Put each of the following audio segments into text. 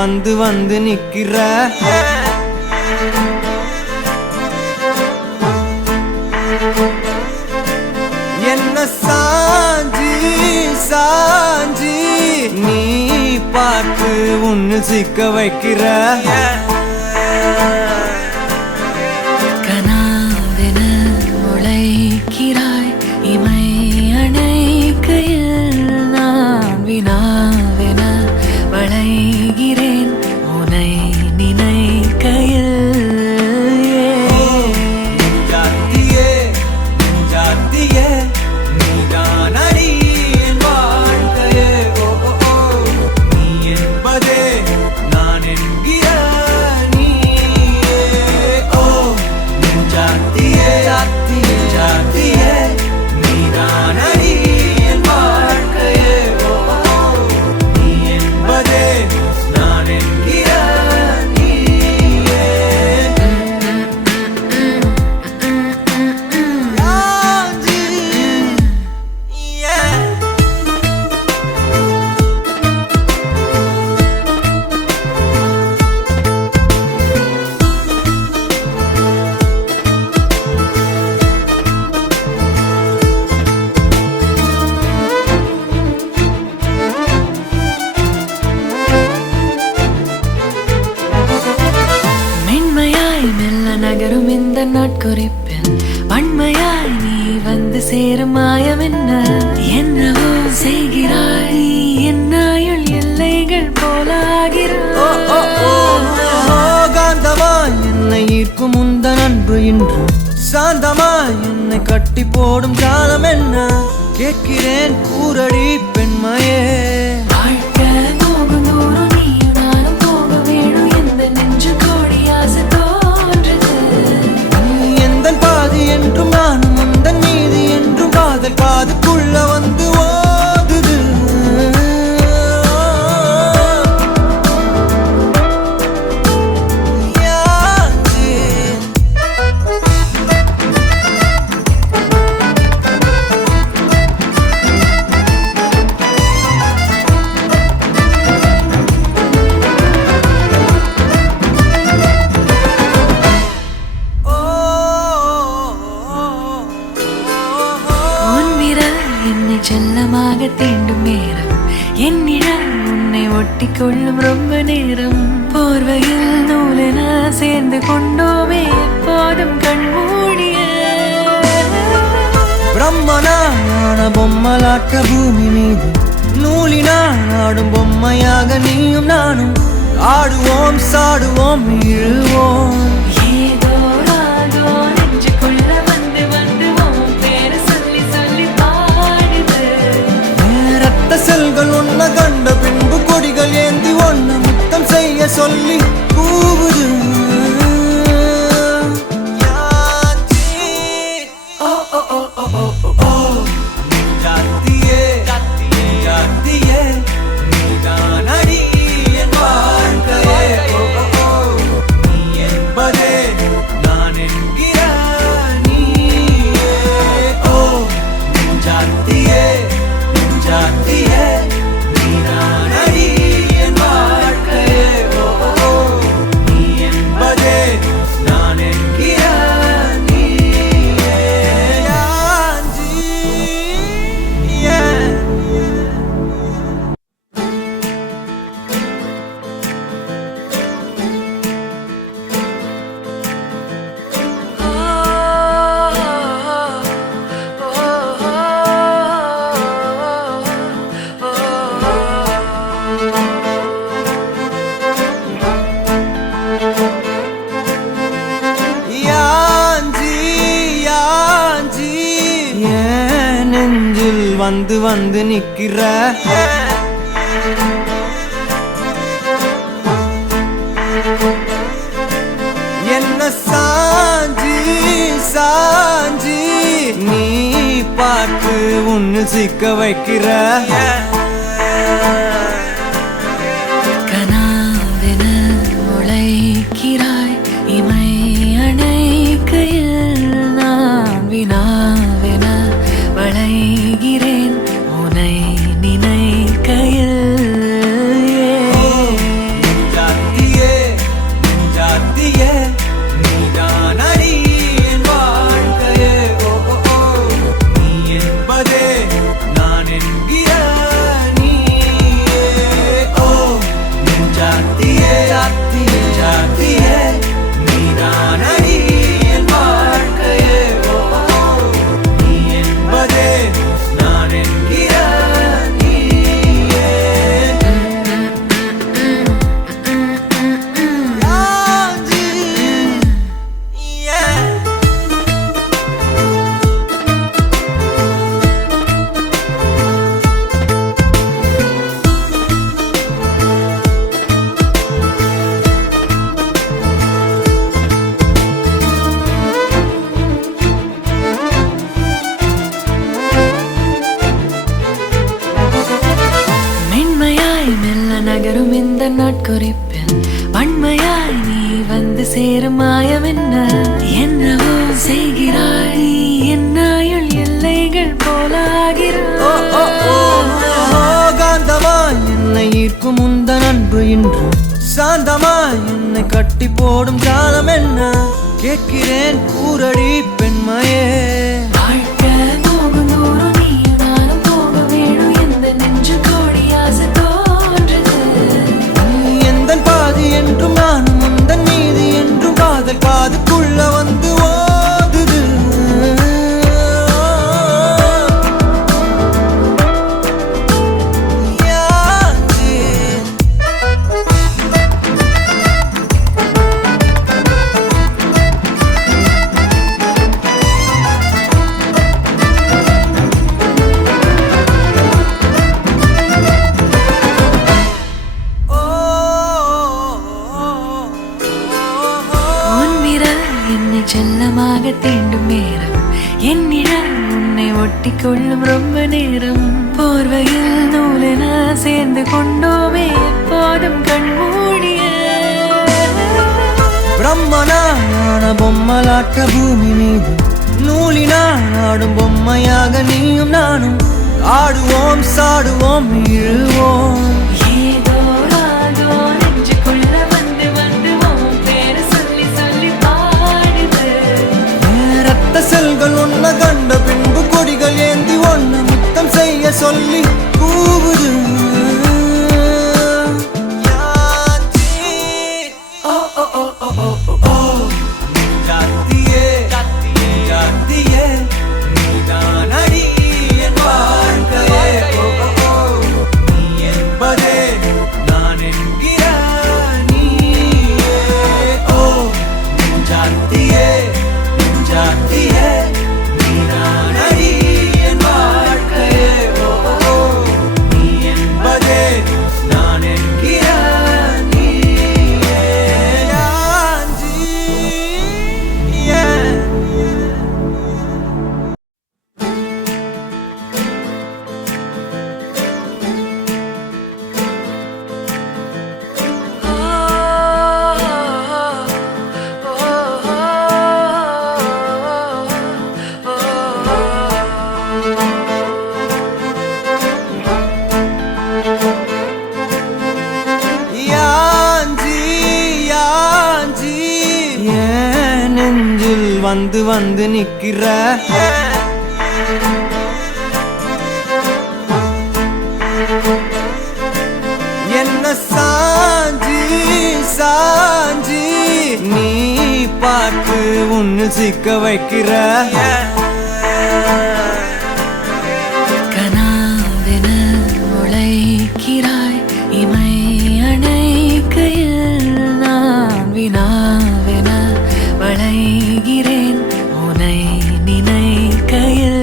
வந்து வந்து நிக்கிற என்ன சாஞ்சி சாஞ்சி நீ பார்த்து உன்னு சிக்க வைக்கிற கனாவென முளைக்கிறாய் இமை அணைக்கையில் நான் வினாவென வளைகிறேன் உனை நினைக்கையில் நகரும் இந்த நாட்குறிப்பில் வன்மையாய் நீ வந்து சேரும் மாயம் என்னவோ செய்கிறாய் என்னாயுள் எல்லைகள் போலாகிறாய் காந்தமாய் என்னை ஈர்க்கும் உந்தன் அன்பு இன்று சாந்தமாய் என்னை கட்டி போடும் காலம் என்ன கேட்கிறேன் கூரடி பெண்மையே என்றும் நானும் உந்தன் மீது என்றும் காதல் காதுக்குள்ள வந்து ஓதுது செல்லமாக தீண்டும் நேரம் என்னிடம் உன்னை ஒட்டி கொள்ளும் ரொம்ப நேரம் போர்வையில் நூலென சேர்ந்து கொண்டோமே எப்போதும் கண்மூடிய பிரம்மனான பொம்மலாட்ட பூமி மீது நூலினால் ஆடும் பொம்மையாக நீயும் நானும் ஆடுவோம் சாடுவோம் இழுவோம் ஏதோ ராகோ நெஞ்சுக்குள்ள வந்து வந்து பேர சொல்லி சொல்லி செல்கள் ஒன்ன கண்ட பின்பு கொடிகள் ஏந்தி ஒன்ன முத்தம் செய்ய சொல்லி கூவுது வந்து வந்து நிக்கிற என்ன சாஞ்சி சாஞ்சி நீ பார்த்து உன்னு சிக்க வைக்கிற கனாவென முளைக்கிறாய் இமை அணைக்கையில் நான் வினாவென வளைகிறேன் உனை நினைக்கையில் சேரும் மாயம் என்ன? என்னவோ செய்கிறாய் நீ, என்னாயுள் எல்லைகள் போலாகிறாய். காந்தமாய் என்னை ஈர்க்கும் உந்தன் அன்பு இன்று சாந்தமாய் என்னை கட்டி போடும் காலம் என்ன? கேட்கிறேன் கூரடி பெண்மையே. வாழ்க்கை போகும் தூரம் நீயும் நானும் போக வேணும், எந்த நெஞ்சு கோடி ஆசை தோன்றுது. எந்தன் பாதி என்றும் நானும் உந்தன் மீதி என்றும் காதல் காதுக்குள்ள வந்து ஓதுது. என்னை செல்லமாக தீண்டும் நேரம், என்னிடம் உன்னை ஒட்டி கொள்ளும் ரொம்ப நேரம். போர்வையில் நூலென சேர்ந்து கொண்டோமே எப்போதும் கண்மூடிய. பிரம்மனான பொம்மலாட்ட பூமி மீது நூலினால் ஆடும் பொம்மையாக நீயும் நானும் ஆடுவோம் சாடுவோம் இழுவோம். ஏதோ ராகோ நெஞ்சுக்குள்ள வந்து வந்து உன் பேரை சொல்லி சொல்லி பாடுது. ரத்த செல்கள் ஒன்ன கண்ட பின்பு கொடிகள் ஏந்தி ஒன்ன முத்தம் செய்ய சொல்லி கூவுது. வந்து வந்து நிக்கிற என்ன சாஞ்சி சாஞ்சி நீ பார்த்து உன்னு சிக்க வைக்கிற. கனாவென முளைக்கிறாய் இமை அணைக்கையில், நான் வினாவென வளைகிறேன் உனை நினைக்கையில்.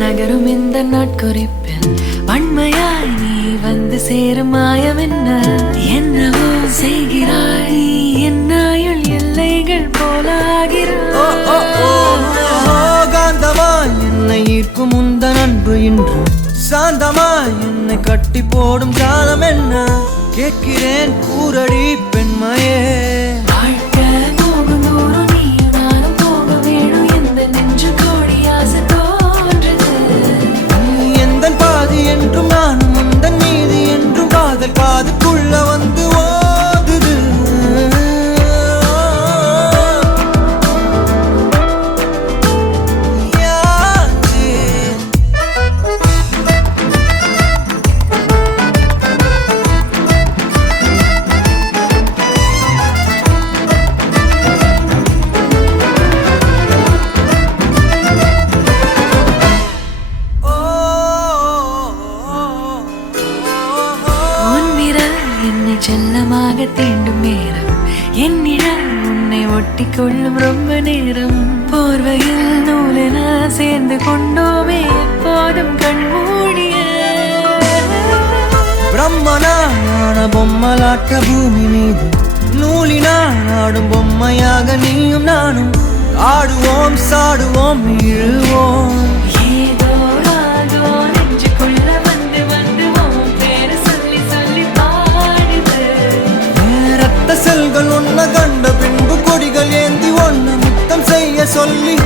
நகரும் இந்த நாட்குறிப்பில் வன்மையாய் நீ வந்து சேரும் மாயம் என்ன? என்னவோ செய்கிறாய் நீ, என்னாயுள் எல்லைகள் போலாகிறாய். காந்தமாய் என்னை ஈர்க்கும் உந்தன் அன்பு இன்று சாந்தமாய் என்னை கட்டி போடும் காலம் என்ன? கேட்கிறேன் கூரடி பெண்மையே. வாழ்க்கை போகும் தூரம் நீயும் நானும் போக வேணும், எந்த நெஞ்சு கோடி ஆசை தோன்றுது. எந்தன் பாதி என்றும் நானும் உந்தன் மீதி என்றும் காதல் காதுக்குள்ள வந்து ஓதுது. என் நிழல் உன்னை ஒட்டி கொள்ளும் ரொம்ப நேரம் போர்வையில் நூலென சேர்ந்து கொண்டோமே எப்போதும் கண்மூடிய பிரம்மனான பொம்மலாட்ட பூமி மீது நூலினால் ஆடும் பொம்மையாக நீயும் நானும் ஆடுவோம் சாடுவோம் இழுவோம் ஏதோ ராகோ நெஞ்சுக்குள்ள வந்து வந்து உன் பேரை சொல்லி சொல்லி பாடுது ரத்த செல்கள் ஒன்ன கண்ட பின்பு கொடிகள் ஏந்தி ஒன்ன முத்தம் செய்ய சொல்லி